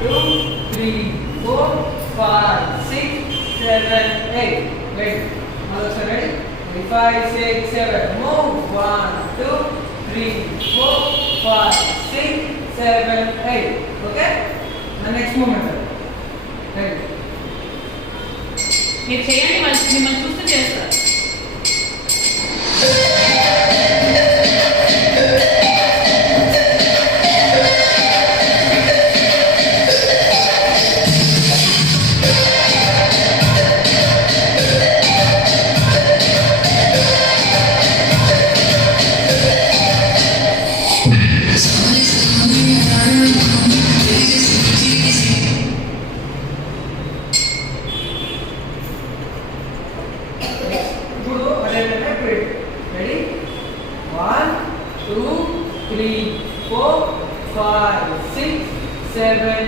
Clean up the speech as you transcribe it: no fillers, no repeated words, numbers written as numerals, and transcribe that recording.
2, 3, 4, 5, 6, 7, 8. Ready? Also ready? 5, 6, 7. Move. 1, 2, 3, 4, 5, 6, 7, 8. Okay? The next movement. Ready? మీరు చేయండి, మిమ్మల్ని చూస్తూ చేస్తారు.